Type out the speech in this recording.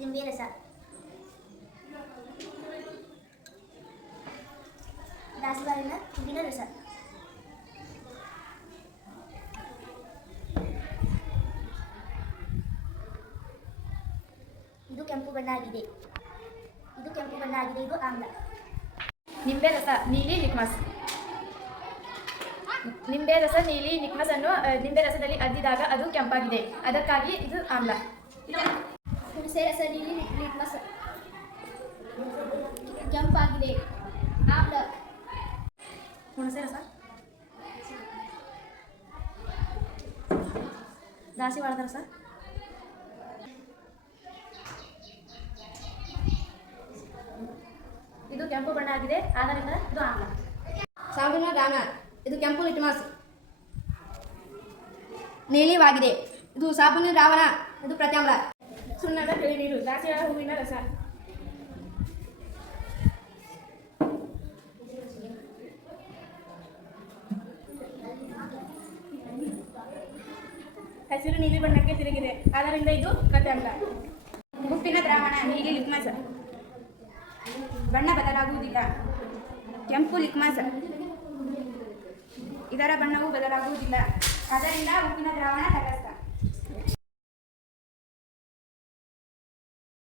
ನಿಂಬೆ ರಸ, ದಾಸವಾಳಿನ ಹೂವಿನ ರಸ, ಇದು ಕೆಂಪು ಬಣ್ಣ ಆಗಿದೆ. ಇದು ಆಮ್ಲ. ನಿಂಬೆ ರಸ, ನೀಲಿ ಲಿಕ್ಮಸ್. ನಿಂಬೆ ರಸ ನೀಲಿ ಲಿಕ್ಮಸ್ ಅನ್ನು ನಿಂಬೆ ರಸದಲ್ಲಿ ಅದ್ದಿದಾಗ ಅದು ಕೆಂಪಾಗಿದೆ, ಅದಕ್ಕಾಗಿ ಇದು ಆಮ್ಲ. ಹುಣಸೆ ರಸ ನೀಲಿ ಲಿಟ್ಮಸ್, ಕೆಂಪಾಗಿದೆ, ಆಮ್ಲ. ಹುಣಸೆ ರಸ, ದಾಸವಾಳದ ರಸ, ಇದು ಕೆಂಪು ಬಣ್ಣ ಆಗಿದೆ, ಆದ್ದರಿಂದ ಇದು ಆಮ್ಲ. ಸಾಬೂನು ಗಾನ, ಇದು ಕೆಂಪು ಲಿಟ್ಮಸ್, ನೀಲಿವಾಗಿದೆ. ಇದು ಸಾಬೂನು ದ್ರಾವಣ, ಇದು ಪ್ರತ್ಯಾಮ್ಲ. ಸುಣ್ಣದ ತಿಳಿ ನೀರು, ದಾಸವಾಳ ಹೂವಿನ ರಸ, ಹಸಿರು ನೀಲಿ ಬಣ್ಣಕ್ಕೆ ತಿರುಗಿದೆ, ಆದ್ದರಿಂದ ಇದು ಪ್ರತ್ಯಾಮ್ಲ. ಉಪ್ಪಿನ ದ್ರಾವಣ, ನೀಲಿ ಲಿಟ್ಮಸ್, ಬಣ್ಣ ಬದಲಾಗುವುದಿಲ್ಲ. ಕೆಂಪು ಲಿಟ್ಮಸ್, ಇದರ ಬಣ್ಣವು ಬದಲಾಗುವುದಿಲ್ಲ, ಆದ್ದರಿಂದ ಉಪ್ಪಿನ ದ್ರಾವಣ ತಟಸ್ಥ.